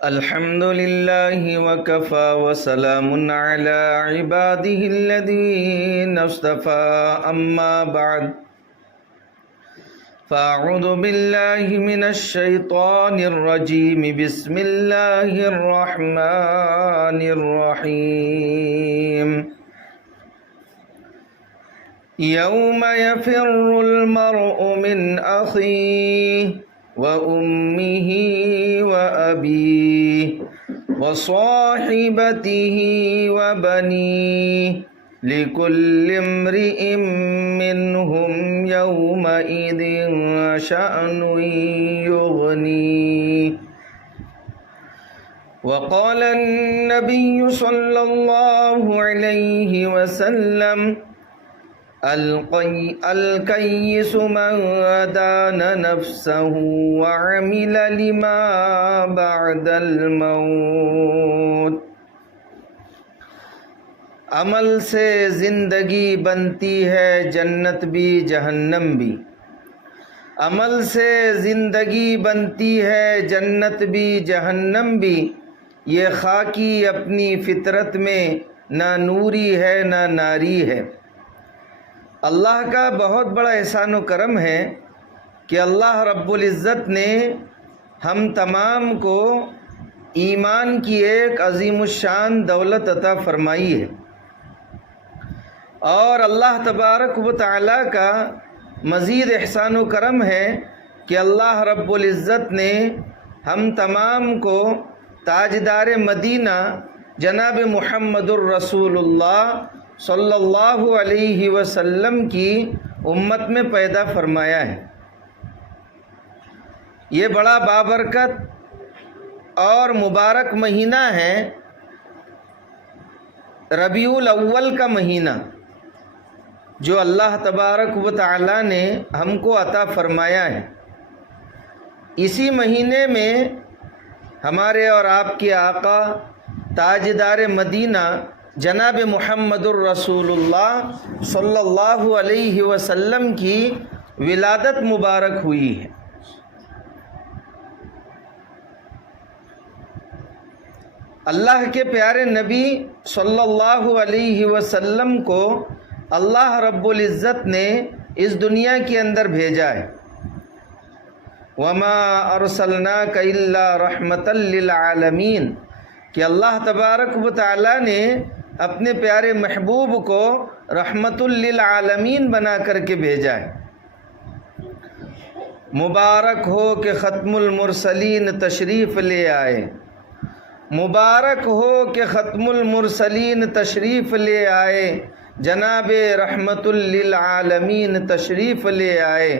الحمد لله وكفى وسلام على عباده الذين اصطفى أما بعد فأعوذ بالله من الشيطان الرجيم بسم الله الرحمن الرحيم يوم يفر المرء من أخيه وأمه وأبيه وصاحبته وبنيه لكل امرئ منهم يومئذ شأن يغنيه وقال النبي صلى الله عليه وسلم الكيس من دان نفسه وعمل لما بعد الموت۔ عمل سے زندگی بنتی ہے جنت بھی جہنم بھی، عمل سے زندگی بنتی ہے جنت بھی جہنم بھی، یہ خاکی اپنی فطرت میں نہ نوری ہے نہ ناری ہے۔ اللہ کا بہت بڑا احسان و کرم ہے کہ اللہ رب العزت نے ہم تمام کو ایمان کی ایک عظیم الشان دولت عطا فرمائی ہے، اور اللہ تبارک و تعالیٰ کا مزید احسان و کرم ہے کہ اللہ رب العزت نے ہم تمام کو تاجدار مدینہ جناب محمد الرسول اللہ صلی اللہ علیہ وسلم کی امت میں پیدا فرمایا ہے۔ یہ بڑا بابرکت اور مبارک مہینہ ہے ربیع الاول کا مہینہ، جو اللہ تبارک و تعالی نے ہم کو عطا فرمایا ہے۔ اسی مہینے میں ہمارے اور آپ کے آقا تاجدار مدینہ جناب محمد الرسول اللہ صلی اللہ علیہ وسلم کی ولادت مبارک ہوئی ہے۔ اللہ کے پیارے نبی صلی اللہ علیہ وسلم کو اللہ رب العزت نے اس دنیا کے اندر بھیجا ہے۔ وَمَا أَرْسَلْنَاكَ إِلَّا رَحْمَةً لِّلْعَالَمِينَ، کہ اللہ تبارک و تعالیٰ نے اپنے پیارے محبوب کو رحمت للعالمین بنا کر کے بھیجا ہے۔ مبارک ہو کہ ختم المرسلین تشریف لے آئے، مبارک ہو کہ ختم المرسلین تشریف لے آئے، جناب رحمت للعالمین تشریف لے آئے۔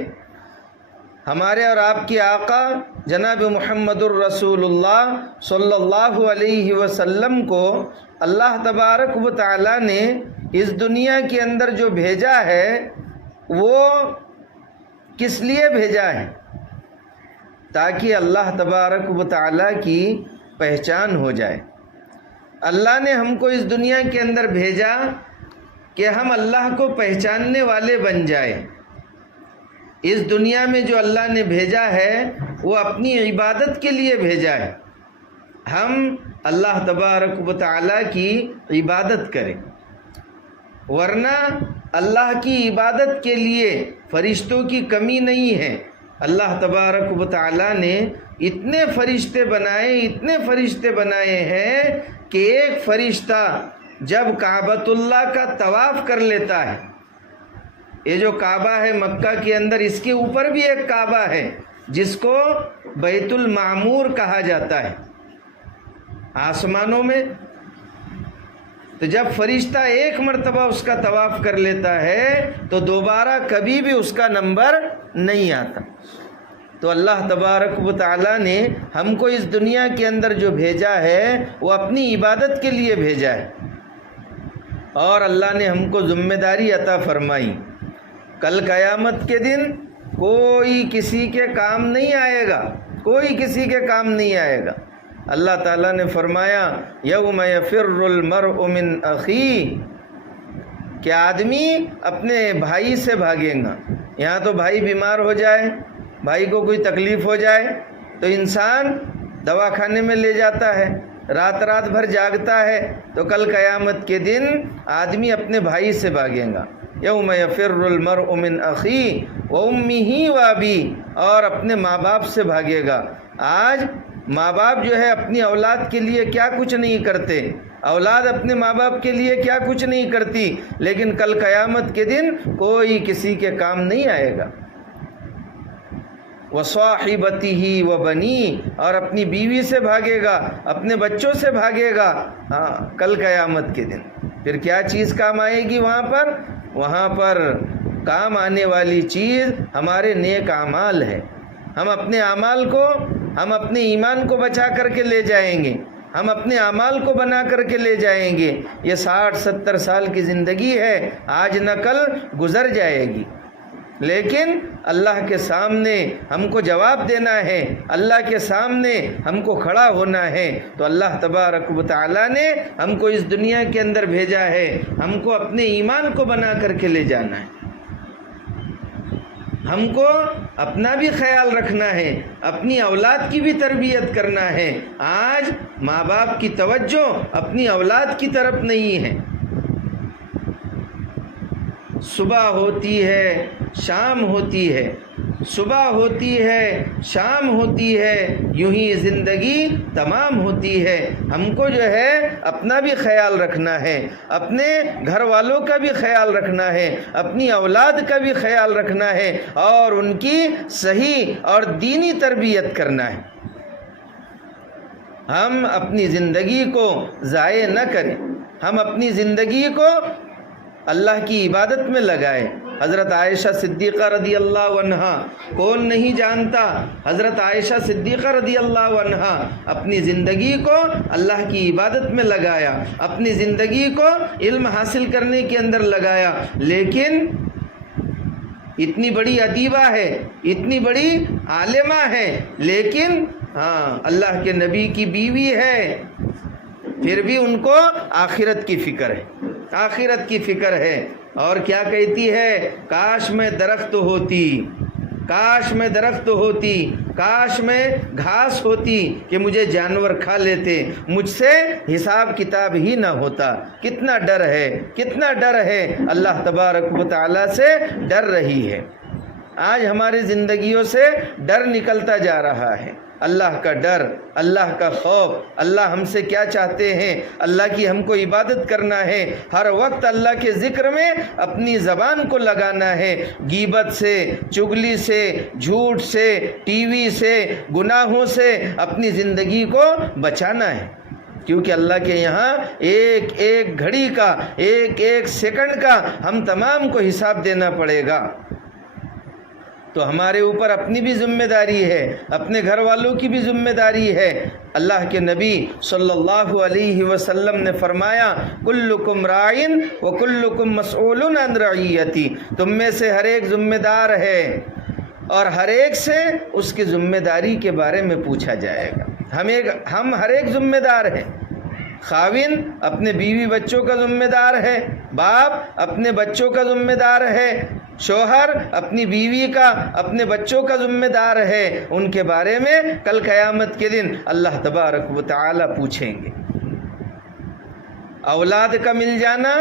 ہمارے اور آپ کے آقا جناب محمد الرسول اللہ صلی اللہ علیہ وسلم کو اللہ تبارک و تعالیٰ نے اس دنیا کے اندر جو بھیجا ہے وہ کس لیے بھیجا ہے؟ تاکہ اللہ تبارک و تعالیٰ کی پہچان ہو جائے۔ اللہ نے ہم کو اس دنیا کے اندر بھیجا کہ ہم اللہ کو پہچاننے والے بن جائیں۔ اس دنیا میں جو اللہ نے بھیجا ہے وہ اپنی عبادت کے لیے بھیجا ہے، ہم اللہ تبارک و تعالیٰ کی عبادت کریں، ورنہ اللہ کی عبادت کے لیے فرشتوں کی کمی نہیں ہے۔ اللہ تبارک و تعالیٰ نے اتنے فرشتے بنائے ہیں کہ ایک فرشتہ جب کعبۃ اللہ کا طواف کر لیتا ہے، یہ جو کعبہ ہے مکہ کے اندر، اس کے اوپر بھی ایک کعبہ ہے جس کو بیت المعمور کہا جاتا ہے آسمانوں میں۔ تو جب فرشتہ ایک مرتبہ اس کا طواف کر لیتا ہے تو دوبارہ کبھی بھی اس کا نمبر نہیں آتا۔ تو اللہ تبارک و تعالیٰ نے ہم کو اس دنیا کے اندر جو بھیجا ہے وہ اپنی عبادت کے لیے بھیجا ہے، اور اللہ نے ہم کو ذمہ داری عطا فرمائی۔ کل قیامت کے دن کوئی کسی کے کام نہیں آئے گا، کوئی کسی کے کام نہیں آئے گا۔ اللہ تعالیٰ نے فرمایا یوم یفر المرء من اخیہ، کہ آدمی اپنے بھائی سے بھاگیں گا۔ یہاں تو بھائی بیمار ہو جائے، بھائی کو کوئی تکلیف ہو جائے تو انسان دوا خانے میں لے جاتا ہے، رات بھر جاگتا ہے، تو کل قیامت کے دن آدمی اپنے بھائی سے بھاگے گا۔ یوم یفر المرء من اخیہ وامہ وابیہ، اور اپنے ماں باپ سے بھاگے گا۔ آج ماں باپ جو ہے اپنی اولاد کے لیے کیا کچھ نہیں کرتے، اولاد اپنے ماں باپ کے لیے کیا کچھ نہیں کرتی، لیکن کل قیامت کے دن کوئی کسی کے کام نہیں آئے گا۔ وصاحبتہ وبنیہ، اور اپنی بیوی سے بھاگے گا، اپنے بچوں سے بھاگے گا۔ کل قیامت کے دن پھر کیا چیز کام آئے گی وہاں پر کام آنے والی چیز ہمارے نیک اعمال ہے۔ ہم اپنے اعمال کو، ہم اپنے ایمان کو بچا کر کے لے جائیں گے، ہم اپنے اعمال کو بنا کر کے لے جائیں گے۔ یہ 60-70 سال کی زندگی ہے، آج نہ کل گزر جائے گی، لیکن اللہ کے سامنے ہم کو جواب دینا ہے، اللہ کے سامنے ہم کو کھڑا ہونا ہے۔ تو اللہ تبارک و تعالیٰ نے ہم کو اس دنیا کے اندر بھیجا ہے، ہم کو اپنے ایمان کو بنا کر کے لے جانا ہے، ہم کو اپنا بھی خیال رکھنا ہے، اپنی اولاد کی بھی تربیت کرنا ہے۔ آج ماں باپ کی توجہ اپنی اولاد کی طرف نہیں ہے، صبح ہوتی ہے شام ہوتی ہے، صبح ہوتی ہے شام ہوتی ہے، یوں ہی زندگی تمام ہوتی ہے۔ ہم کو جو ہے اپنا بھی خیال رکھنا ہے، اپنے گھر والوں کا بھی خیال رکھنا ہے، اپنی اولاد کا بھی خیال رکھنا ہے، اور ان کی صحیح اور دینی تربیت کرنا ہے۔ ہم اپنی زندگی کو ضائع نہ کریں، ہم اپنی زندگی کو اللہ کی عبادت میں لگائیں۔ حضرت عائشہ صدیقہ رضی اللہ عنہا، کون نہیں جانتا حضرت عائشہ صدیقہ رضی اللہ عنہا اپنی زندگی کو اللہ کی عبادت میں لگایا، اپنی زندگی کو علم حاصل کرنے کے اندر لگایا، لیکن اتنی بڑی ادیبہ ہے، اتنی بڑی عالمہ ہے، لیکن اللہ کے نبی کی بیوی ہے، پھر بھی ان کو آخرت کی فکر ہے، آخرت کی فکر ہے۔ اور کیا کہتی ہے؟ کاش میں درخت ہوتی، کاش میں درخت ہوتی، کاش میں گھاس ہوتی کہ مجھے جانور کھا لیتے، مجھ سے حساب کتاب ہی نہ ہوتا۔ کتنا ڈر ہے، کتنا ڈر ہے، اللہ تبارک و تعالیٰ سے ڈر رہی ہے۔ آج ہماری زندگیوں سے ڈر نکلتا جا رہا ہے، اللہ کا ڈر، اللہ کا خوف، اللہ ہم سے کیا چاہتے ہیں، اللہ کی ہم کو عبادت کرنا ہے، ہر وقت اللہ کے ذکر میں اپنی زبان کو لگانا ہے، غیبت سے، چغلی سے، جھوٹ سے، ٹی وی سے، گناہوں سے اپنی زندگی کو بچانا ہے، کیونکہ اللہ کے یہاں ایک ایک گھڑی کا، ایک ایک سیکنڈ کا ہم تمام کو حساب دینا پڑے گا۔ تو ہمارے اوپر اپنی بھی ذمہ داری ہے، اپنے گھر والوں کی بھی ذمہ داری ہے۔ اللہ کے نبی صلی اللہ علیہ وسلم نے فرمایا، کلکم راعٍ وکلکم مسئول عن رعیتی، تم میں سے ہر ایک ذمہ دار ہے، اور ہر ایک سے اس کی ذمہ داری کے بارے میں پوچھا جائے گا۔ ہم ہر ایک ذمہ دار ہیں، خاوند اپنے بیوی بچوں کا ذمہ دار ہے، باپ اپنے بچوں کا ذمہ دار ہے، شوہر اپنی بیوی کا، اپنے بچوں کا ذمہ دار ہے۔ ان کے بارے میں کل قیامت کے دن اللہ تبارک و تعالی پوچھیں گے۔ اولاد کا مل جانا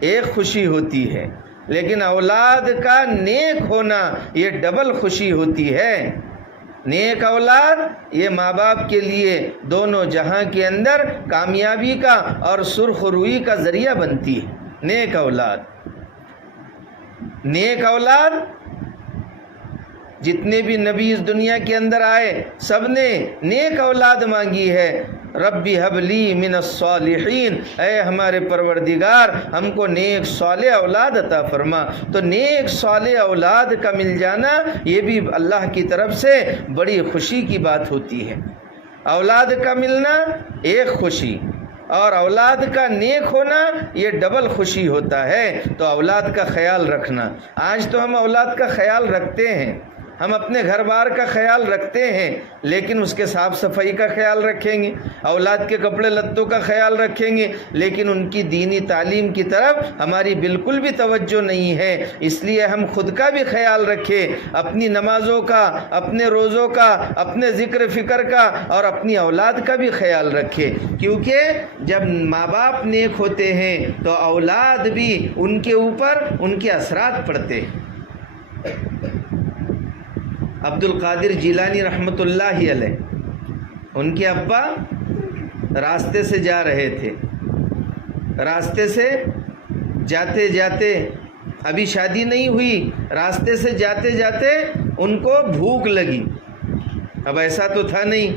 ایک خوشی ہوتی ہے، لیکن اولاد کا نیک ہونا یہ ڈبل خوشی ہوتی ہے۔ نیک اولاد یہ ماں باپ کے لیے دونوں جہاں کے اندر کامیابی کا اور سرخ روئی کا ذریعہ بنتی ہے۔ نیک اولاد، نیک اولاد، جتنے بھی نبی اس دنیا کے اندر آئے سب نے نیک اولاد مانگی ہے۔ ربی حب لی من الصالحین، اے ہمارے پروردگار ہم کو نیک صالح اولاد عطا فرما۔ تو نیک صالح اولاد کا مل جانا یہ بھی اللہ کی طرف سے بڑی خوشی کی بات ہوتی ہے۔ اولاد کا ملنا ایک خوشی، اور اولاد کا نیک ہونا یہ ڈبل خوشی ہوتا ہے۔ تو اولاد کا خیال رکھنا، آج تو ہم اولاد کا خیال رکھتے ہیں، ہم اپنے گھر بار کا خیال رکھتے ہیں لیکن اس کے صاف صفائی کا خیال رکھیں گے، اولاد کے کپڑے لتوں کا خیال رکھیں گے، لیکن ان کی دینی تعلیم کی طرف ہماری بالکل بھی توجہ نہیں ہے۔ اس لیے ہم خود کا بھی خیال رکھیں، اپنی نمازوں کا، اپنے روزوں کا، اپنے ذکر فکر کا اور اپنی اولاد کا بھی خیال رکھیں، کیونکہ جب ماں باپ نیک ہوتے ہیں تو اولاد بھی ان کے اوپر ان کے اثرات پڑتے ہیں۔ عبد القادر جیلانی رحمۃ اللہ علیہ، ان کے ابا راستے سے جا رہے تھے، راستے سے جاتے جاتے، ابھی شادی نہیں ہوئی، راستے سے جاتے جاتے ان کو بھوک لگی۔ اب ایسا تو تھا نہیں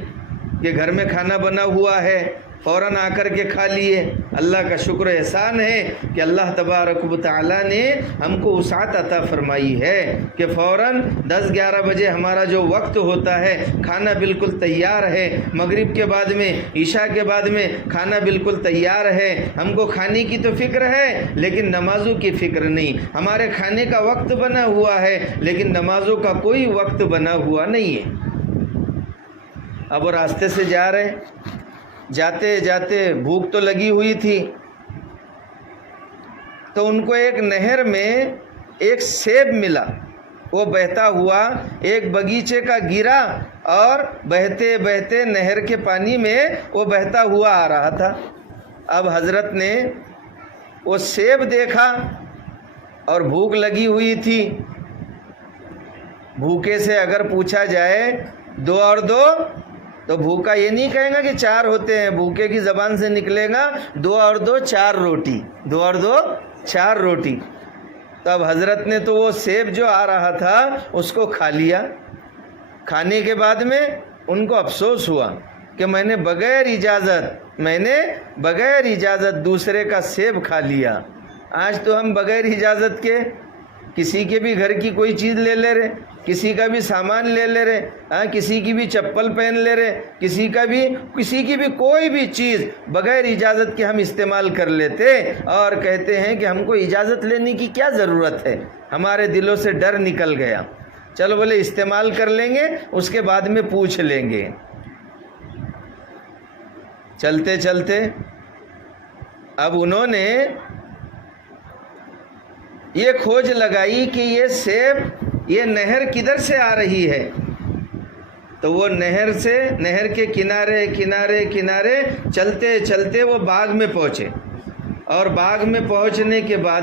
کہ گھر میں کھانا بنا ہوا ہے فوراً آ کر کے کھا لیے۔ اللہ کا شکر احسان ہے کہ اللہ تبارک و تعالیٰ نے ہم کو وسعت عطا فرمائی ہے کہ فوراً 10-11 بجے ہمارا جو وقت ہوتا ہے کھانا بالکل تیار ہے، مغرب کے بعد میں، عشاء کے بعد میں کھانا بالکل تیار ہے۔ ہم کو کھانے کی تو فکر ہے لیکن نمازوں کی فکر نہیں، ہمارے کھانے کا وقت بنا ہوا ہے لیکن نمازوں کا کوئی وقت بنا ہوا نہیں ہے۔ اب وہ راستے سے جا رہے، جاتے جاتے بھوک تو لگی ہوئی تھی، تو ان کو ایک نہر میں ایک سیب ملا، وہ بہتا ہوا ایک باغیچے کا گرا اور بہتے بہتے نہر کے پانی میں وہ بہتا ہوا آ رہا تھا۔ اب حضرت نے وہ سیب دیکھا اور بھوک لگی ہوئی تھی۔ بھوکے سے اگر پوچھا جائے 2 اور 2 تو بھوکا یہ نہیں کہے گا کہ 4 ہوتے ہیں، بھوکے کی زبان سے نکلے گا 2 اور 2 4 روٹی، 2 اور 2 4 روٹی۔ تو اب حضرت نے تو وہ سیب جو آ رہا تھا اس کو کھا لیا۔ کھانے کے بعد میں ان کو افسوس ہوا کہ میں نے بغیر اجازت دوسرے کا سیب کھا لیا۔ آج تو ہم بغیر اجازت کے کسی کے بھی گھر کی کوئی چیز لے لے رہے، کسی کا بھی سامان لے لے رہے، کسی کی بھی چپل پہن لے رہے، کسی کی بھی کوئی بھی چیز بغیر اجازت کے ہم استعمال کر لیتے اور کہتے ہیں کہ ہم کو اجازت لینے کی کیا ضرورت ہے، ہمارے دلوں سے ڈر نکل گیا، چلو بولے استعمال کر لیں گے اس کے بعد میں پوچھ لیں گے۔ چلتے چلتے اب انہوں نے یہ کھوج لگائی کہ یہ سیب، یہ نہر کدھر سے آ رہی ہے، تو وہ نہر کے کنارے کنارے چلتے چلتے وہ باغ میں پہنچے، اور باغ میں پہنچنے کے بعد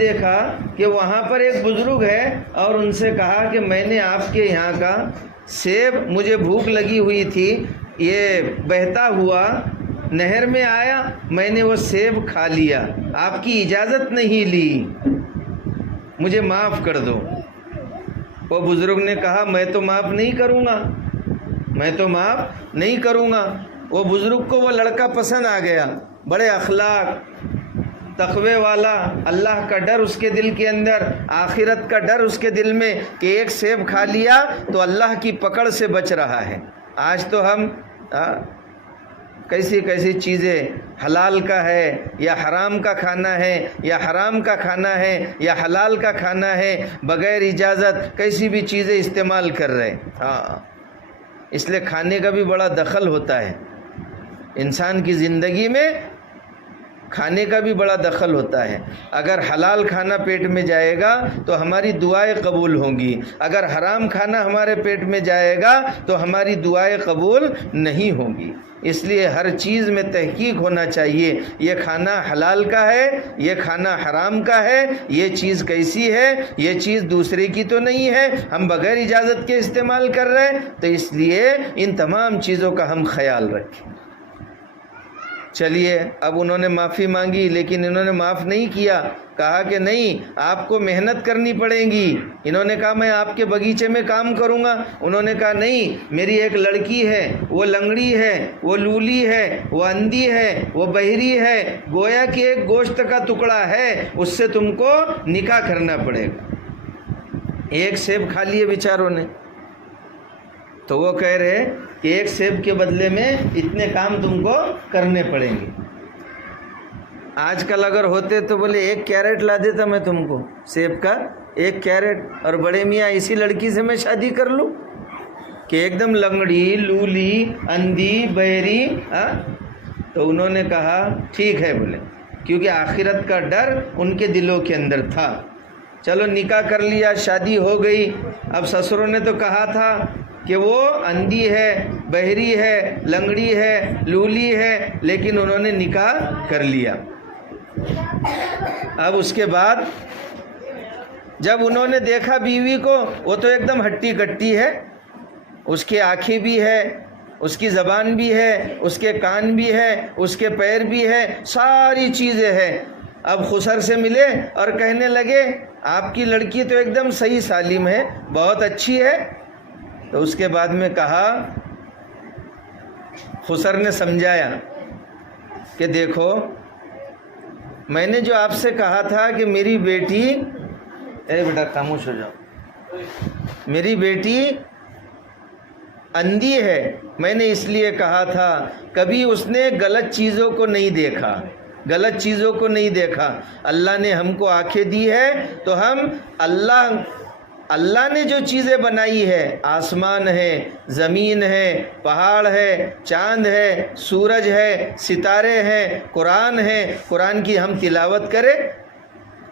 دیکھا کہ وہاں پر ایک بزرگ ہے اور ان سے کہا کہ میں نے آپ کے یہاں کا سیب، مجھے بھوک لگی ہوئی تھی، یہ بہتا ہوا نہر میں آیا، میں نے وہ سیب کھا لیا، آپ کی اجازت نہیں لی، مجھے معاف کر دو۔ وہ بزرگ نے کہا میں تو معاف نہیں کروں گا۔ وہ بزرگ کو وہ لڑکا پسند آ گیا، بڑے اخلاق، تقوی والا، اللہ کا ڈر اس کے دل کے اندر، آخرت کا ڈر اس کے دل میں کہ ایک سیب کھا لیا تو اللہ کی پکڑ سے بچ رہا ہے۔ آج تو ہم کیسی چیزیں حلال کا ہے یا حرام کا کھانا ہے، یا حرام کا کھانا ہے یا حلال کا کھانا ہے، بغیر اجازت کیسی بھی چیزیں استعمال کر رہے۔ اس لیے کھانے کا بھی بڑا دخل ہوتا ہے، انسان کی زندگی میں کھانے کا بھی بڑا دخل ہوتا ہے۔ اگر حلال کھانا پیٹ میں جائے گا تو ہماری دعائیں قبول ہوں گی، اگر حرام کھانا ہمارے پیٹ میں جائے گا تو ہماری دعائیں قبول نہیں ہوں گی۔ اس لیے ہر چیز میں تحقیق ہونا چاہیے، یہ کھانا حلال کا ہے، یہ کھانا حرام کا ہے، یہ چیز کیسی ہے، یہ چیز دوسرے کی تو نہیں ہے، ہم بغیر اجازت کے استعمال کر رہے ہیں، تو اس لیے ان تمام چیزوں کا ہم خیال رکھیں۔ چلیے اب انہوں نے معافی مانگی لیکن انہوں نے معاف نہیں کیا، کہا کہ نہیں آپ کو محنت کرنی پڑے گی۔ انہوں نے کہا میں آپ کے باغیچے میں کام کروں گا، انہوں نے کہا نہیں میری ایک لڑکی ہے، وہ لنگڑی ہے، وہ لولی ہے، وہ اندھی ہے، وہ بہری ہے، گویا کہ ایک گوشت کا ٹکڑا ہے، اس سے تم کو نکاح کرنا پڑے گا۔ ایک سیب کھا لیے بیچاروں نے، تو وہ کہہ رہے کہ ایک سیب کے بدلے میں اتنے کام تم کو کرنے پڑیں گے۔ آج کل اگر ہوتے تو بولے 1 کیرٹ لا دیتا میں تم کو، سیب کا 1 کیرٹ، اور بڑے میاں اسی لڑکی سے میں شادی کر لوں کہ ایک دم لنگڑی، لولی، اندھی، بہری. تو انہوں نے کہا ٹھیک ہے بولے، کیونکہ آخرت کا ڈر ان کے دلوں کے اندر تھا. چلو نکاح کر لیا، شادی ہو گئی. اب سسروں نے تو کہا تھا کہ وہ اندھی ہے، بہری ہے، لنگڑی ہے، لولی ہے، لیکن انہوں نے نکاح کر لیا. اب اس کے بعد جب انہوں نے دیکھا بیوی کو، وہ تو ایک دم ہٹی کٹی ہے، اس کی آنکھیں بھی ہے، اس کی زبان بھی ہے، اس کے کان بھی ہے، اس کے پیر بھی ہے، ساری چیزیں ہیں. اب خسر سے ملے اور کہنے لگے آپ کی لڑکی تو ایک دم صحیح سالم ہے، بہت اچھی ہے. تو اس کے بعد میں کہا، خسر نے سمجھایا کہ دیکھو میں نے جو آپ سے کہا تھا کہ میری بیٹی، اے بیٹا خاموش ہو جاؤ، میری بیٹی اندھی ہے، میں نے اس لیے کہا تھا کبھی اس نے غلط چیزوں کو نہیں دیکھا، غلط چیزوں کو نہیں دیکھا. اللہ نے ہم کو آنکھیں دی ہے تو ہم اللہ نے جو چیزیں بنائی ہے، آسمان ہے، زمین ہے، پہاڑ ہے، چاند ہے، سورج ہے، ستارے ہیں، قرآن ہے، قرآن کی ہم تلاوت کریں،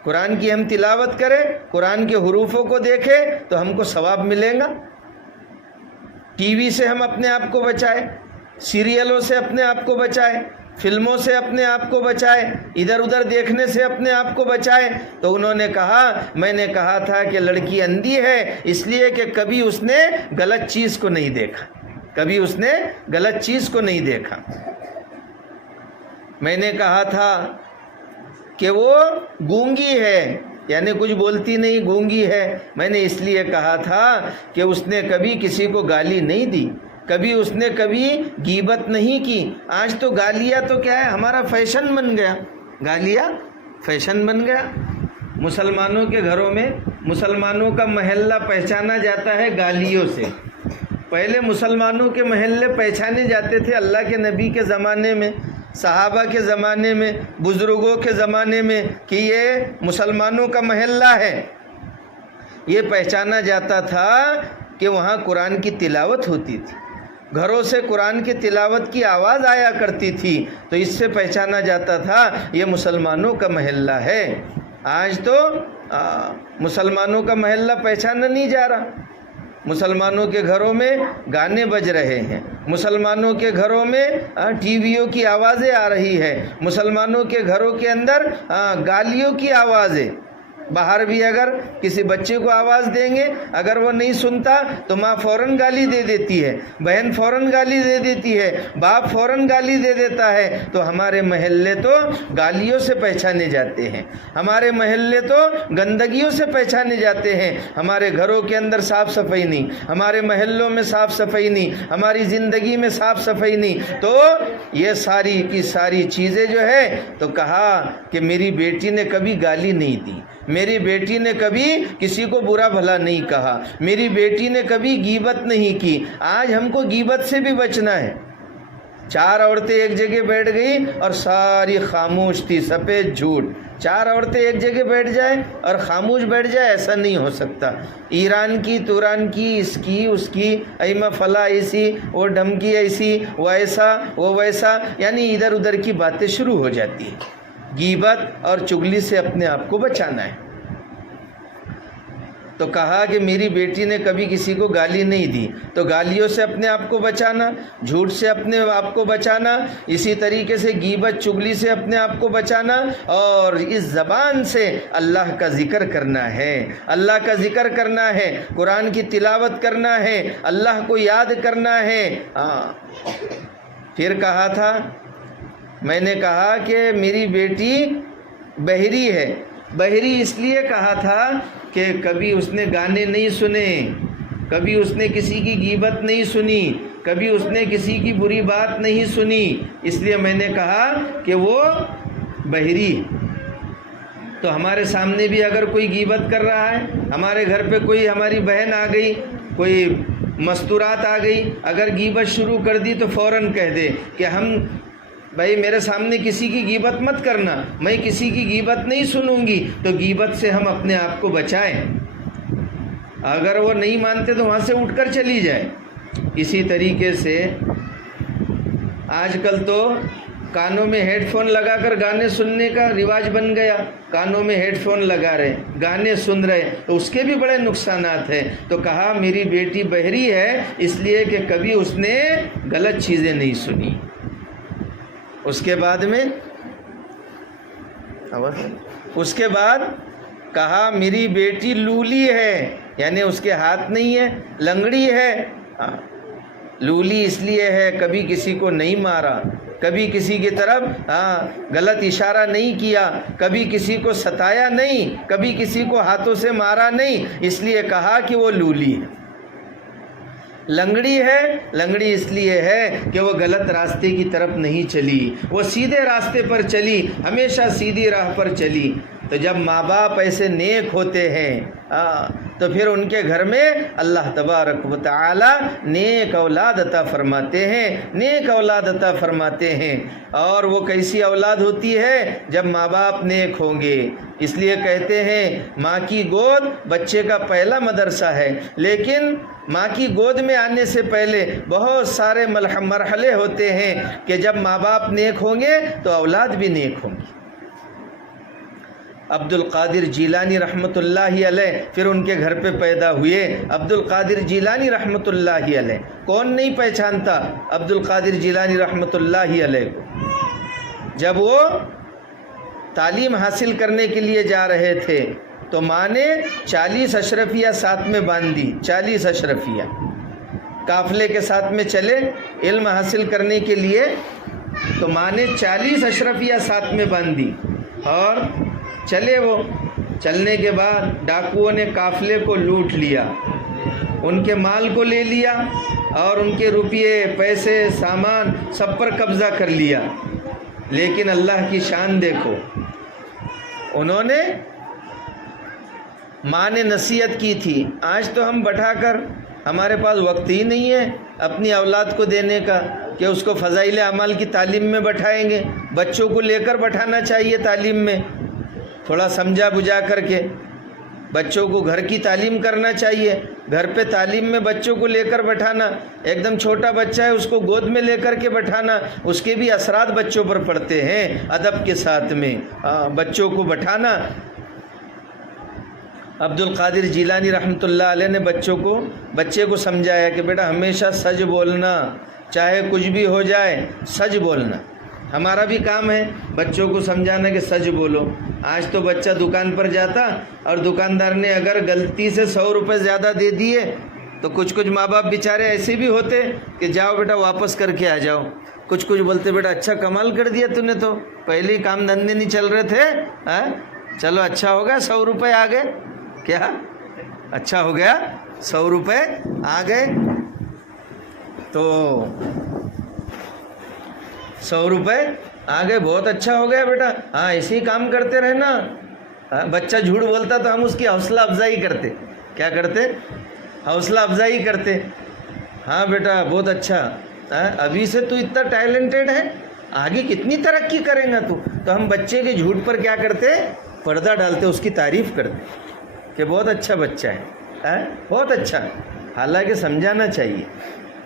قرآن کی ہم تلاوت کریں، قرآن کے حروفوں کو دیکھیں تو ہم کو ثواب ملے گا. ٹی وی سے ہم اپنے آپ کو بچائیں، سیریلوں سے اپنے آپ کو بچائیں، فلموں سے اپنے آپ کو بچائیں، ادھر ادھر دیکھنے سے اپنے آپ کو بچائیں. تو انہوں نے کہا میں نے کہا تھا کہ لڑکی اندھی ہے اس لیے کہ کبھی اس نے غلط چیز کو نہیں دیکھا، کبھی اس نے غلط چیز کو نہیں دیکھا. میں نے کہا تھا کہ وہ گونگی ہے، یعنی کچھ بولتی نہیں، گونگی ہے. میں نے اس لیے کہا تھا کہ اس نے کبھی کسی کو گالی نہیں دی، کبھی اس نے کبھی غیبت نہیں کی. آج تو گالیاں تو کیا ہے، ہمارا فیشن بن گیا، گالیاں فیشن بن گیا. مسلمانوں کے گھروں میں مسلمانوں کا محلہ پہچانا جاتا ہے گالیوں سے. پہلے مسلمانوں کے محلے پہچانے جاتے تھے اللہ کے نبی کے زمانے میں، صحابہ کے زمانے میں، بزرگوں کے زمانے میں، کہ یہ مسلمانوں کا محلہ ہے. یہ پہچانا جاتا تھا کہ وہاں قرآن کی تلاوت ہوتی تھی، گھروں سے قرآن کی تلاوت کی آواز آیا کرتی تھی، تو اس سے پہچانا جاتا تھا یہ مسلمانوں کا محلہ ہے. آج تو مسلمانوں کا محلہ پہچانا نہیں جا رہا. مسلمانوں کے گھروں میں گانے بج رہے ہیں، مسلمانوں کے گھروں میں ٹی ویوں کی آوازیں آ رہی ہے، مسلمانوں کے گھروں کے اندر گالیوں کی آوازیں. باہر بھی اگر کسی بچے کو آواز دیں گے، اگر وہ نہیں سنتا تو ماں فوراً گالی دے دیتی ہے، بہن فوراً گالی دے دیتی ہے، باپ فوراً گالی دے دیتا ہے. تو ہمارے محلے تو گالیوں سے پہچانے جاتے ہیں، ہمارے محلے تو گندگیوں سے پہچانے جاتے ہیں. ہمارے گھروں کے اندر صاف صفائی نہیں، ہمارے محلوں میں صاف صفائی نہیں، ہماری زندگی میں صاف صفائی نہیں. تو یہ ساری کی ساری چیزیں جو ہے، تو کہا کہ میری بیٹی نے کبھی گالی نہیں دی، میری بیٹی نے کبھی کسی کو برا بھلا نہیں کہا، میری بیٹی نے کبھی غیبت نہیں کی. آج ہم کو غیبت سے بھی بچنا ہے. 4 عورتیں ایک جگہ بیٹھ گئی اور ساری خاموش تھی، سفید جھوٹ. 4 عورتیں ایک جگہ بیٹھ جائیں اور خاموش بیٹھ جائے، ایسا نہیں ہو سکتا. ایران کی، توران کی، اس کی اس کی، ایمہ فلاں ایسی، وہ ڈھمکی ایسی، وہ ایسا وہ ویسا، یعنی ادھر ادھر کی باتیں شروع ہو جاتی ہیں. غیبت اور چغلی سے اپنے آپ کو بچانا ہے. تو کہا کہ میری بیٹی نے کبھی کسی کو گالی نہیں دی. تو گالیوں سے اپنے آپ کو بچانا، جھوٹ سے اپنے آپ کو بچانا، اسی طریقے سے غیبت چغلی سے اپنے آپ کو بچانا، اور اس زبان سے اللہ کا ذکر کرنا ہے، اللہ کا ذکر کرنا ہے، قرآن کی تلاوت کرنا ہے، اللہ کو یاد کرنا ہے. پھر کہا تھا، میں نے کہا کہ میری بیٹی بہری ہے. بہری اس لیے کہا تھا کہ کبھی اس نے گانے نہیں سنے، کبھی اس نے کسی کی غیبت نہیں سنی، کبھی اس نے کسی کی بری بات نہیں سنی، اس لیے میں نے کہا کہ وہ بہری. تو ہمارے سامنے بھی اگر کوئی غیبت کر رہا ہے، ہمارے گھر پہ کوئی ہماری بہن آ گئی، کوئی مستورات آ گئی، اگر غیبت شروع کر دی تو فوراً کہہ دے کہ ہم بھائی میرے سامنے کسی کی غیبت مت کرنا، میں کسی کی غیبت نہیں سنوں گی، تو غیبت سے ہم اپنے آپ کو بچائیں۔ اگر وہ نہیں مانتے تو وہاں سے اٹھ کر چلی جائے۔ اسی طریقے سے آج کل تو کانوں میں ہیڈ فون لگا کر گانے سننے کا رواج بن گیا، کانوں میں ہیڈ فون لگا رہے، گانے سن رہے، تو اس کے بھی بڑے نقصانات ہیں۔ تو کہا میری بیٹی بہری ہے اس لیے کہ کبھی اس نے غلط چیزیں نہیں سنی۔ اس کے بعد کہا میری بیٹی لولی ہے، یعنی اس کے ہاتھ نہیں ہے، لنگڑی ہے۔ لولی اس لیے ہے کبھی کسی کو نہیں مارا، کبھی کسی کی طرف غلط اشارہ نہیں کیا، کبھی کسی کو ستایا نہیں، کبھی کسی کو ہاتھوں سے مارا نہیں، اس لیے کہا کہ وہ لولی ہے۔ لنگڑی ہے، لنگڑی اس لیے ہے کہ وہ غلط راستے کی طرف نہیں چلی، وہ سیدھے راستے پر چلی، ہمیشہ سیدھی راہ پر چلی۔ تو جب ماں باپ ایسے نیک ہوتے ہیں تو پھر ان کے گھر میں اللہ تبارک و تعالی نیک اولاد عطا فرماتے ہیں، نیک اولاد عطا فرماتے ہیں۔ اور وہ کیسی اولاد ہوتی ہے؟ جب ماں باپ نیک ہوں گے۔ اس لیے کہتے ہیں ماں کی گود بچے کا پہلا مدرسہ ہے، لیکن ماں کی گود میں آنے سے پہلے بہت سارے مرحلے ہوتے ہیں کہ جب ماں باپ نیک ہوں گے تو اولاد بھی نیک ہوں گی۔ عبد القادر جیلانی رحمۃ اللہ علیہ پھر ان کے گھر پہ پیدا ہوئے۔ عبد القادر جیلانی رحمۃ اللہ علیہ، کون نہیں پہچانتا عبد القادر جیلانی رحمۃ اللہ علیہ کو؟ جب وہ تعلیم حاصل کرنے کے لیے جا رہے تھے تو ماں نے 40 اشرفیہ ساتھ میں باندھ دی، 40 اشرفیہ قافلے کے ساتھ میں چلے علم حاصل کرنے کے لیے، تو ماں نے 40 اشرفیہ ساتھ میں باندھ دی اور چلے۔ وہ چلنے کے بعد ڈاکوؤں نے قافلے کو لوٹ لیا، ان کے مال کو لے لیا اور ان کے روپیے، پیسے، سامان سب پر قبضہ کر لیا۔ لیکن اللہ کی شان دیکھو، انہوں نے، ماں نے نصیحت کی تھی۔ آج تو ہم بٹھا کر، ہمارے پاس وقت ہی نہیں ہے اپنی اولاد کو دینے کا کہ اس کو فضائل اعمال کی تعلیم میں بٹھائیں گے۔ بچوں کو لے کر بٹھانا چاہیے تعلیم میں، تھوڑا سمجھا بجھا کر کے بچوں کو گھر کی تعلیم کرنا چاہیے۔ گھر پہ تعلیم میں بچوں کو لے کر بٹھانا، ایک دم چھوٹا بچہ ہے اس کو گود میں لے کر کے بٹھانا، اس کے بھی اثرات بچوں پر پڑتے ہیں۔ ادب کے ساتھ میں بچوں کو بٹھانا۔ عبد القادر جیلانی رحمۃ اللہ علیہ نے بچے کو سمجھایا کہ بیٹا ہمیشہ سچ بولنا، چاہے کچھ بھی ہو جائے سچ بولنا۔ ہمارا بھی کام ہے بچوں کو سمجھانا کہ سچ بولو۔ آج تو بچہ دکان پر جاتا اور دکاندار نے اگر غلطی سے 100 روپے زیادہ دے دیے تو کچھ ماں باپ بیچارے ایسے بھی ہوتے کہ جاؤ بیٹا واپس کر کے آ جاؤ۔ کچھ بولتے بیٹا اچھا کمال کر دیا تو نے، تو پہلے ہی کام دھندے نہیں چل رہے تھے، چلو اچھا ہو گیا 100 روپے آ گئے، کیا اچھا ہو گیا 100 روپے آ گئے، تو 100 روپے آ گئے، بہت اچھا ہو گیا بیٹا، ایسے ہی کام کرتے رہنا۔ بچہ جھوٹ بولتا تو ہم اس کی حوصلہ افزائی کرتے، کیا کرتے؟ حوصلہ افزائی کرتے۔ ہاں بیٹا بہت اچھا، ابھی سے تو اتنا ٹیلنٹڈ ہے، آگے کتنی ترقی کریں گا تو ہم بچے کے جھوٹ پر کیا کرتے؟ پردہ ڈالتے، اس کی تعریف کرتے کہ بہت اچھا بچہ ہے، بہت اچھا۔ حالانکہ سمجھانا چاہیے۔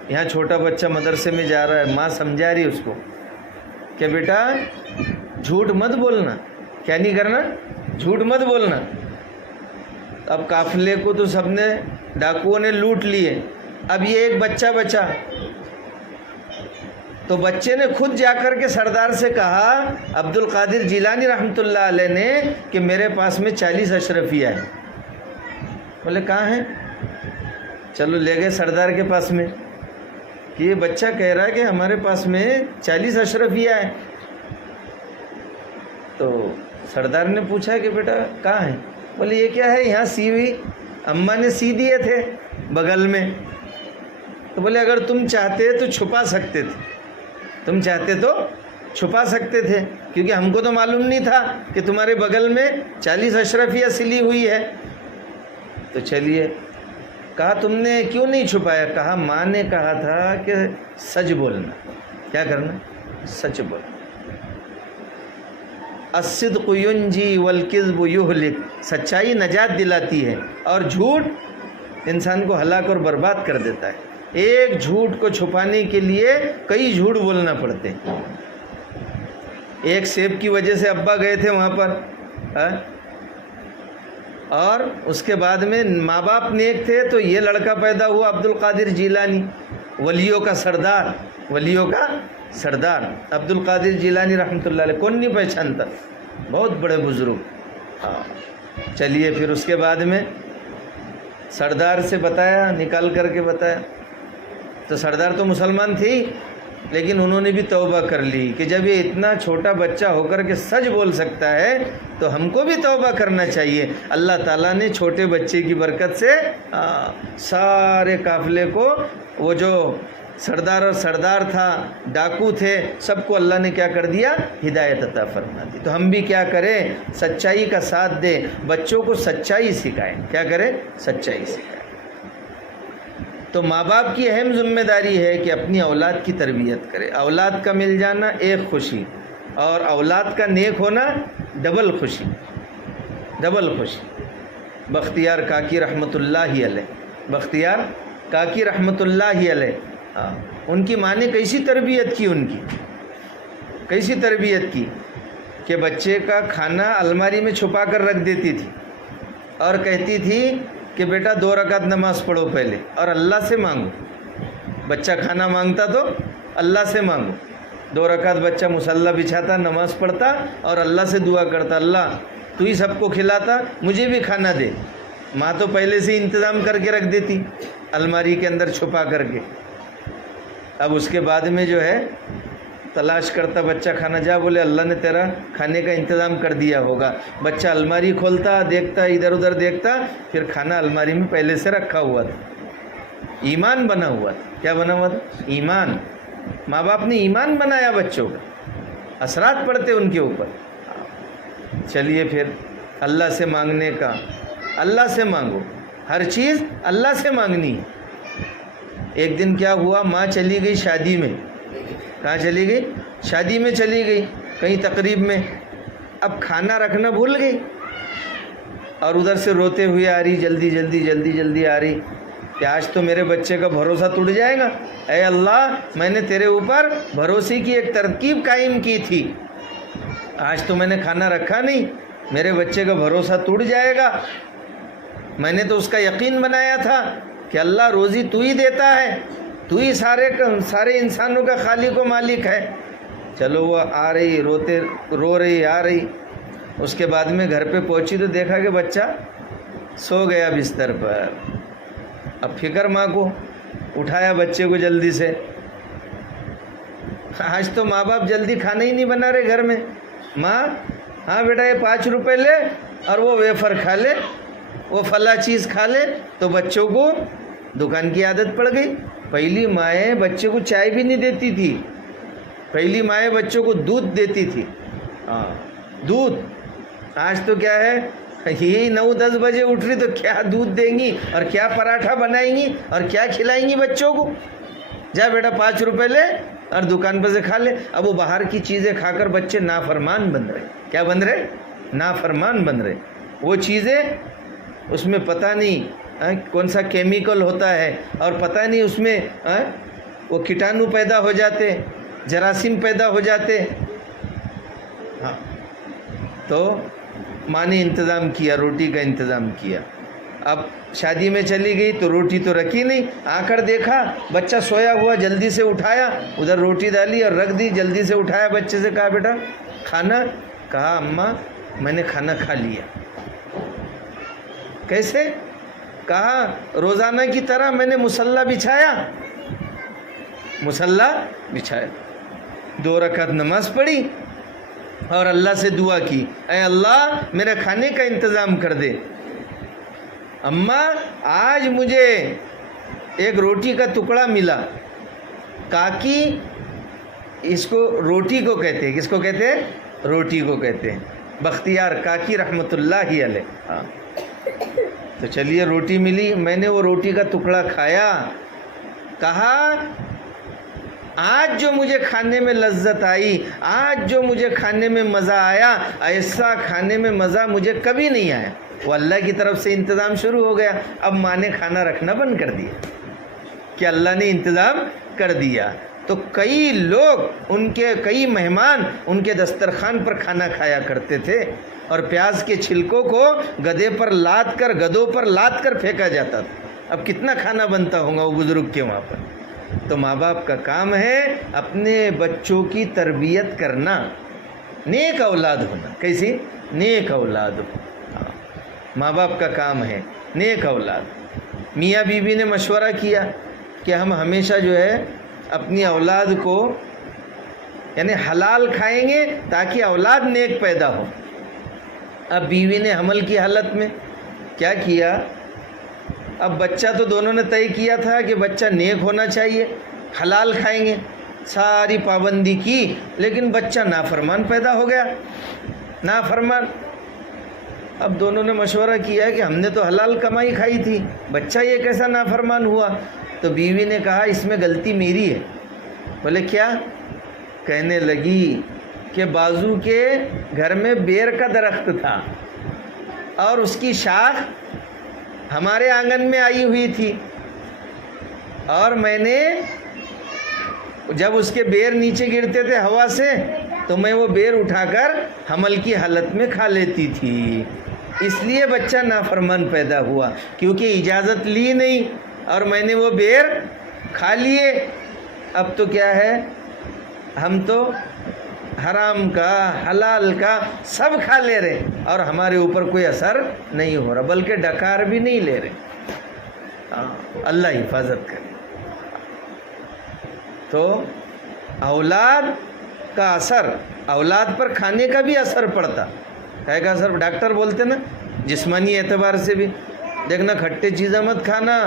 یہاں چھوٹا بچہ مدرسے میں جا رہا ہے، ماں سمجھا رہی اس کو کہ بیٹا جھوٹ مت بولنا، کیا نہیں کرنا؟ جھوٹ مت بولنا۔ اب قافلے کو تو سب نے، ڈاکوؤں نے لوٹ لیے، اب یہ ایک بچہ بچا، تو بچے نے خود جا کر کے سردار سے کہا عبد القادر جیلانی رحمۃ اللہ علیہ نے کہ میرے پاس میں 40 اشرفیہ ہے۔ بولے کہاں ہیں؟ چلو لے گئے سردار کے پاس میں کہ یہ بچہ کہہ رہا ہے کہ ہمارے پاس میں 40 اشرفیہ ہے۔ تو سردار نے پوچھا کہ بیٹا کہاں ہے؟ بولے یہ کیا ہے؟ یہاں سی ہوئی، اماں نے سی دیے تھے بغل میں۔ تو بولے اگر تم چاہتے تو چھپا سکتے تھے، تم چاہتے تو چھپا سکتے تھے، کیونکہ ہم کو تو معلوم نہیں تھا کہ تمہارے بغل میں 40 اشرفیہ سلی ہوئی ہے۔ تو چلیے، کہا تم نے کیوں نہیں چھپایا؟ کہا ماں نے کہا تھا کہ سچ بولنا، کیا کرنا؟ سچ بولنا۔ الصدق ینجی والکذب یہلک، سچائی نجات دلاتی ہے اور جھوٹ انسان کو ہلاک اور برباد کر دیتا ہے۔ ایک جھوٹ کو چھپانے کے لیے کئی جھوٹ بولنا پڑتے ہیں۔ ایک سیب کی وجہ سے ابا گئے تھے وہاں پر، اور اس کے بعد میں ماں باپ نیک تھے تو یہ لڑکا پیدا ہوا عبد القادر جیلانی، ولیوں کا سردار، ولیوں کا سردار عبد القادر جیلانی رحمۃ اللہ علیہ، کون نہیں پہچانتا، بہت بڑے بزرگ۔ ہاں چلیے پھر اس کے بعد میں سردار سے بتایا، نکال کر کے بتایا، تو سردار تو مسلمان تھی لیکن انہوں نے بھی توبہ کر لی کہ جب یہ اتنا چھوٹا بچہ ہو کر کے سچ بول سکتا ہے تو ہم کو بھی توبہ کرنا چاہیے۔ اللہ تعالیٰ نے چھوٹے بچے کی برکت سے سارے قافلے کو، وہ جو سردار اور سردار تھا، ڈاکو تھے، سب کو اللہ نے کیا کر دیا؟ ہدایت عطا فرما دی۔ تو ہم بھی کیا کریں؟ سچائی کا ساتھ دیں، بچوں کو سچائی سکھائیں۔ کیا کریں؟ سچائی سکھائیں۔ تو ماں باپ کی اہم ذمہ داری ہے کہ اپنی اولاد کی تربیت کرے۔ اولاد کا مل جانا ایک خوشی، اور اولاد کا نیک ہونا ڈبل خوشی، ڈبل خوشی۔ بختیار کاکی رحمۃ اللہ علیہ، بختیار کاکی رحمۃ اللہ علیہ، ان کی ماں نے کیسی تربیت کی، ان کی کیسی تربیت کی کہ بچے کا کھانا الماری میں چھپا کر رکھ دیتی تھی اور کہتی تھی کہ بیٹا 2 رکعت نماز پڑھو پہلے اور اللہ سے مانگو۔ بچہ کھانا مانگتا تو اللہ سے مانگو۔ 2 رکعت بچہ مصلی بچھاتا، نماز پڑھتا اور اللہ سے دعا کرتا، اللہ تو ہی سب کو کھلاتا، مجھے بھی کھانا دے۔ ماں تو پہلے سے انتظام کر کے رکھ دیتی الماری کے اندر چھپا کر کے۔ اب اس کے بعد میں جو ہے تلاش کرتا بچہ کھانا، جا بولے اللہ نے تیرا کھانے کا انتظام کر دیا ہوگا۔ بچہ الماری کھولتا، دیکھتا، ادھر ادھر دیکھتا، پھر کھانا الماری میں پہلے سے رکھا ہوا تھا۔ ایمان بنا ہوا تھا۔ کیا بنا ہوا تھا؟ ایمان۔ ماں باپ نے ایمان بنایا بچوں کا، اثرات پڑتے ان کے اوپر۔ چلیے پھر اللہ سے مانگنے کا، اللہ سے مانگو، ہر چیز اللہ سے مانگنی ہے۔ ایک دن کیا ہوا، ماں چلی گئی شادی میں۔ کہاں چلی گئی؟ شادی میں چلی گئی، کہیں تقریب میں۔ اب کھانا رکھنا بھول گئی اور ادھر سے روتے ہوئے آ رہی، جلدی جلدی جلدی جلدی آ رہی کہ آج تو میرے بچے کا بھروسہ ٹوٹ جائے گا۔ اے اللہ، میں نے تیرے اوپر بھروسے کی ایک ترکیب قائم کی تھی، آج تو میں نے کھانا رکھا نہیں، میرے بچے کا بھروسہ ٹوٹ جائے گا۔ میں نے تو اس کا یقین بنایا تھا کہ اللہ روزی تو ہی دیتا ہے، تو ہی سارے انسانوں کا خالق و مالک ہے۔ چلو وہ آ رہی، رو رہی آ رہی۔ اس کے بعد میں گھر پہ پہنچی تو دیکھا کہ بچہ سو گیا بستر پر۔ اب فکر ماں کو، اٹھایا بچے کو جلدی سے۔ آج تو ماں باپ جلدی کھانا ہی نہیں بنا رہے گھر میں۔ ماں، ہاں بیٹا یہ 5 روپے لے اور وہ ویفر کھا لے، وہ فلاں چیز کھا لے۔ تو بچوں کو دکان کی عادت پڑ گئی۔ پہلی مائیں بچے کو چائے بھی نہیں دیتی تھی، پہلی مائیں بچوں کو دودھ دیتی تھی۔ دودھ۔ آج تو کیا ہے، یہی 9-10 بجے اٹھ رہی تو کیا دودھ دیں گی اور کیا پراٹھا بنائیں گی اور کیا کھلائیں گی بچوں کو۔ جا بیٹا 5 روپے لے اور دکان پر سے کھا لے۔ اب وہ باہر کی چیزیں کھا کر بچے نافرمان بن رہے۔ کیا بن رہے؟ نافرمان بن رہے۔ وہ چیزیں اس میں پتہ نہیں کون سا کیمیکل ہوتا ہے، اور پتہ نہیں اس میں وہ کیٹانو پیدا ہو جاتے، جراثیم پیدا ہو جاتے۔ ہاں تو ماں نے انتظام کیا، روٹی کا انتظام کیا۔ اب شادی میں چلی گئی تو روٹی تو رکھی نہیں، آ کر دیکھا بچہ سویا ہوا، جلدی سے اٹھایا، ادھر روٹی ڈالی اور رکھ دی، جلدی سے اٹھایا بچے سے، کہا بیٹا کھانا؟ کہا اماں میں نے کھانا کھا لیا۔ کیسے؟ کہا روزانہ کی طرح میں نے مصلی بچھایا، مصلی بچھایا، 2 رکعت نماز پڑھی اور اللہ سے دعا کی، اے اللہ میرے کھانے کا انتظام کر دے۔ اماں آج مجھے ایک روٹی کا ٹکڑا ملا۔ کاکی اس کو روٹی کو کہتے ہیں، کس کو کہتے ہیں؟ روٹی کو کہتے ہیں، بختیار کاکی رحمۃ اللہ علیہ۔ ہاں تو چلیے روٹی ملی، میں نے وہ روٹی کا ٹکڑا کھایا۔ کہا آج جو مجھے کھانے میں لذت آئی، آج جو مجھے کھانے میں مزہ آیا، ایسا کھانے میں مزہ مجھے کبھی نہیں آیا۔ وہ اللہ کی طرف سے انتظام شروع ہو گیا۔ اب ماں نے کھانا رکھنا بند کر دیا کہ اللہ نے انتظام کر دیا۔ تو کئی لوگ، کئی مہمان ان کے دسترخوان پر کھانا کھایا کرتے تھے، اور پیاز کے چھلکوں کو گدھوں پر لاد کر پھینکا جاتا تھا۔ اب کتنا کھانا بنتا ہوگا وہ بزرگ کے وہاں پر۔ تو ماں باپ کا کام ہے اپنے بچوں کی تربیت کرنا، نیک اولاد ہونا۔ کیسی؟ نیک اولاد ہو۔ ماں باپ کا کام ہے نیک اولاد۔ میاں بیوی نے مشورہ کیا کہ ہم ہمیشہ جو ہے اپنی اولاد کو یعنی حلال کھائیں گے تاکہ اولاد نیک پیدا ہو۔ اب بیوی نے حمل کی حالت میں کیا کیا؟ اب بچہ تو دونوں نے طے کیا تھا کہ بچہ نیک ہونا چاہیے، حلال کھائیں گے، ساری پابندی کی، لیکن بچہ نافرمان پیدا ہو گیا، نافرمان۔ اب دونوں نے مشورہ کیا کہ ہم نے تو حلال کمائی کھائی تھی، بچہ یہ کیسا نافرمان ہوا؟ تو بیوی نے کہا اس میں غلطی میری ہے۔ بولے کیا؟ کہنے لگی کہ بازو کے گھر میں بیر کا درخت تھا اور اس کی شاخ ہمارے آنگن میں آئی ہوئی تھی، اور میں نے جب اس کے بیر نیچے گرتے تھے ہوا سے تو میں وہ بیر اٹھا کر حمل کی حالت میں کھا لیتی تھی، اس لیے بچہ نافرمان پیدا ہوا، کیونکہ اجازت لی نہیں اور میں نے وہ بیر کھا لیے۔ اب تو کیا ہے، ہم تو حرام کا حلال کا سب کھا لے رہے اور ہمارے اوپر کوئی اثر نہیں ہو رہا، بلکہ ڈکار بھی نہیں لے رہے۔ اللہ حفاظت کرے۔ تو اولاد کا اثر، اولاد پر کھانے کا بھی اثر پڑتا ہے کا اثر، ڈاکٹر بولتے نا جسمانی اعتبار سے بھی دیکھنا، کھٹے چیزیں مت کھانا،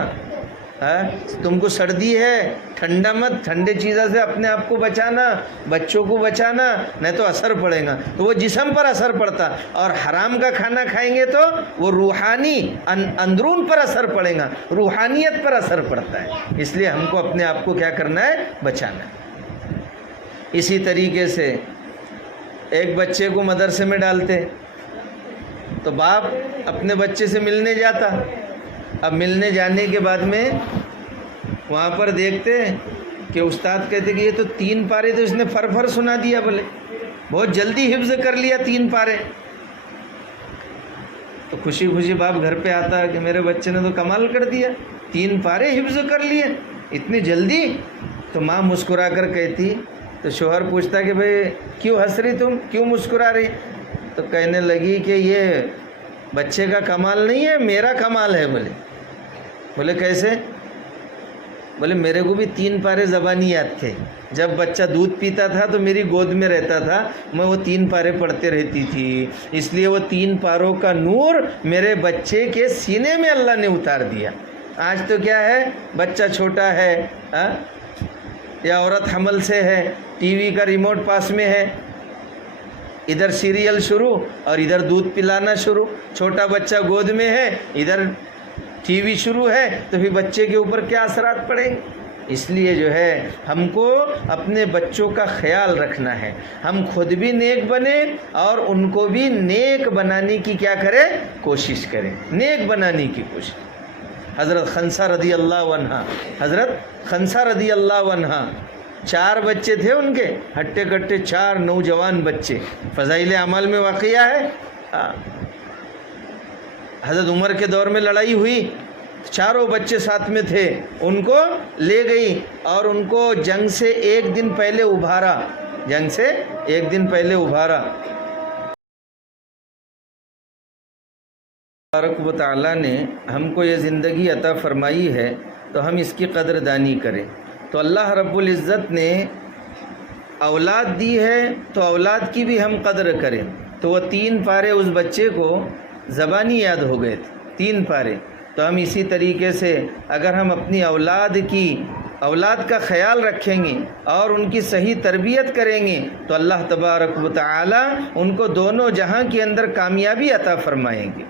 تم کو سردی ہے ٹھنڈا مت، ٹھنڈے چیزوں سے اپنے آپ کو بچانا، بچوں کو بچانا، نہیں تو اثر پڑے گا۔ تو وہ جسم پر اثر پڑتا، اور حرام کا کھانا کھائیں گے تو وہ روحانی اندرون پر اثر پڑے گا، روحانیت پر اثر پڑتا ہے۔ اس لیے ہم کو اپنے آپ کو کیا کرنا ہے؟ بچانا ہے۔ اسی طریقے سے ایک بچے کو مدرسے میں ڈالتے تو باپ اپنے بچے سے ملنے جاتا، اب ملنے جانے کے بعد میں وہاں پر دیکھتے کہ استاد کہتے کہ یہ تو 3 پارے تو اس نے فر سنا دیا، بولے بہت جلدی حفظ کر لیا 3 پارے۔ تو خوشی خوشی باپ گھر پہ آتا کہ میرے بچے نے تو کمال کر دیا، 3 پارے حفظ کر لیے اتنی جلدی۔ تو ماں مسکرا کر کہتی، تو شوہر پوچھتا کہ بھئی کیوں ہنس رہی تم، کیوں مسکرا رہی؟ تو کہنے لگی کہ یہ بچے کا کمال نہیں ہے، میرا کمال ہے۔ بولے کیسے؟ بولے میرے کو بھی 3 پارے زبانی یاد تھے، جب بچہ دودھ پیتا تھا تو میری گود میں رہتا تھا، میں وہ 3 پارے پڑھتے رہتی تھی، اس لیے وہ 3 پاروں کا نور میرے بچے کے سینے میں اللہ نے اتار دیا۔ آج تو کیا ہے، بچہ چھوٹا ہے یا عورت حمل سے ہے، ٹی وی کا ریموٹ پاس میں ہے، ادھر سیریل شروع اور ادھر دودھ پلانا شروع، چھوٹا بچہ گود میں ہے، ادھر ٹی وی شروع ہے، تو پھر بچے کے اوپر کیا اثرات پڑیں گے؟ اس لیے جو ہے ہم کو اپنے بچوں کا خیال رکھنا ہے، ہم خود بھی نیک بنیں اور ان کو بھی نیک بنانے کی کیا کریں؟ کوشش کریں، نیک بنانے کی کوشش۔ حضرت خنسہ رضی اللہ عنہ 4 بچے تھے ان کے، ہٹے کٹے 4 نوجوان بچے، فضائل اعمال میں واقعہ ہے۔ حضرت عمر کے دور میں لڑائی ہوئی، 4 بچے ساتھ میں تھے، ان کو لے گئی اور ان کو جنگ سے 1 دن پہلے ابھارا، تبارک و تعالیٰ نے ہم کو یہ زندگی عطا فرمائی ہے تو ہم اس کی قدر دانی کریں۔ تو اللہ رب العزت نے اولاد دی ہے تو اولاد کی بھی ہم قدر کریں۔ تو وہ 3 پارے اس بچے کو زبانی یاد ہو گئے تھے، 3 پارے۔ تو ہم اسی طریقے سے اگر ہم اپنی اولاد کا خیال رکھیں گے اور ان کی صحیح تربیت کریں گے تو اللہ تبارک و تعالی ان کو دونوں جہاں کے اندر کامیابی عطا فرمائیں گے۔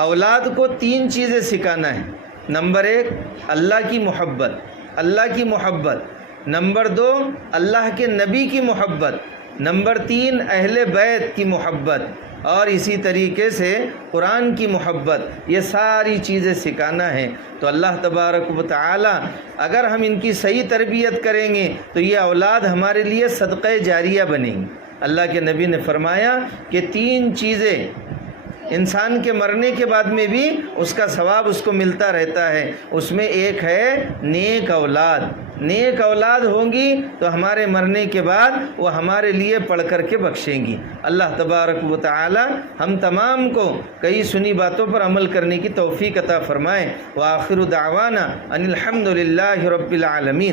اولاد کو 3 چیزیں سکھانا ہے۔ نمبر 1 اللہ کی محبت، اللہ کی محبت، نمبر 2 اللہ کے نبی کی محبت، نمبر 3 اہل بیت کی محبت، اور اسی طریقے سے قرآن کی محبت، یہ ساری چیزیں سکھانا ہے۔ تو اللہ تبارک و تعالی اگر ہم ان کی صحیح تربیت کریں گے تو یہ اولاد ہمارے لیے صدقہ جاریہ بنیں گی۔ اللہ کے نبی نے فرمایا کہ 3 چیزیں انسان کے مرنے کے بعد میں بھی اس کا ثواب اس کو ملتا رہتا ہے، اس میں ایک ہے نیک اولاد۔ نیک اولاد ہوں گی تو ہمارے مرنے کے بعد وہ ہمارے لیے پڑھ کر کے بخشیں گی۔ اللہ تبارک و تعالی ہم تمام کو کئی سنی باتوں پر عمل کرنے کی توفیق عطا فرمائے۔ وآخر دعوانا ان الحمد للہ رب العالمین۔